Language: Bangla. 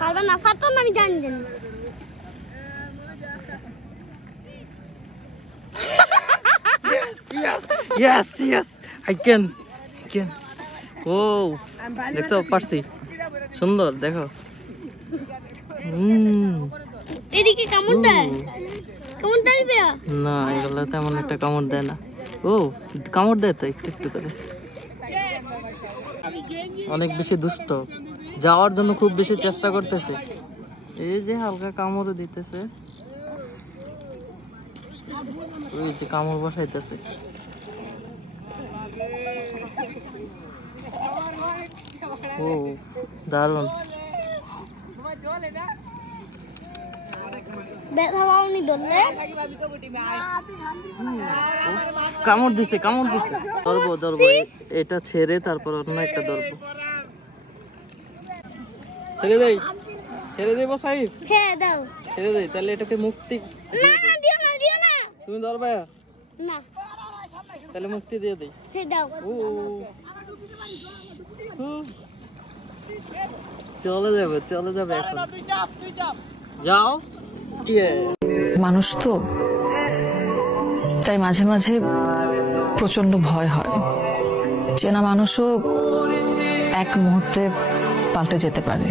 পারবা না, পারতো না, আমি জানি জানি। Yes, yes, I can. ও দেখছো পারছি, সুন্দর দেখো। এদিকে কামড় দেয়, কামড় দিবে না, এগুলো তেমন একটা কামড় দেয় না। ও কামড় দেয় তো একটু একটু করে, অনেক বেশি দুষ্ট, যাওয়ার জন্য খুব বেশি চেষ্টা করতেছে। এই যে হালকা কামড় দিতেছে, ওই যে কামড় বসাইতেছে। ও দারুণ। কামড় দিছে, ধরবো এটা ছেড়ে তারপর অন্য একটা ধরবো। ছেড়ে দেবো সাহিব, ছেড়ে দেই, তাহলে এটাকে মুক্তি। তুমি ধরবা না, তাহলে মুক্তি দিয়ে দেই। চলে যাবে এখন, যাও। মানুষ তো, তাই মাঝে মাঝে প্রচন্ড ভয় হয়। চেনা মানুষও এক মুহূর্তে পাল্টে যেতে পারে।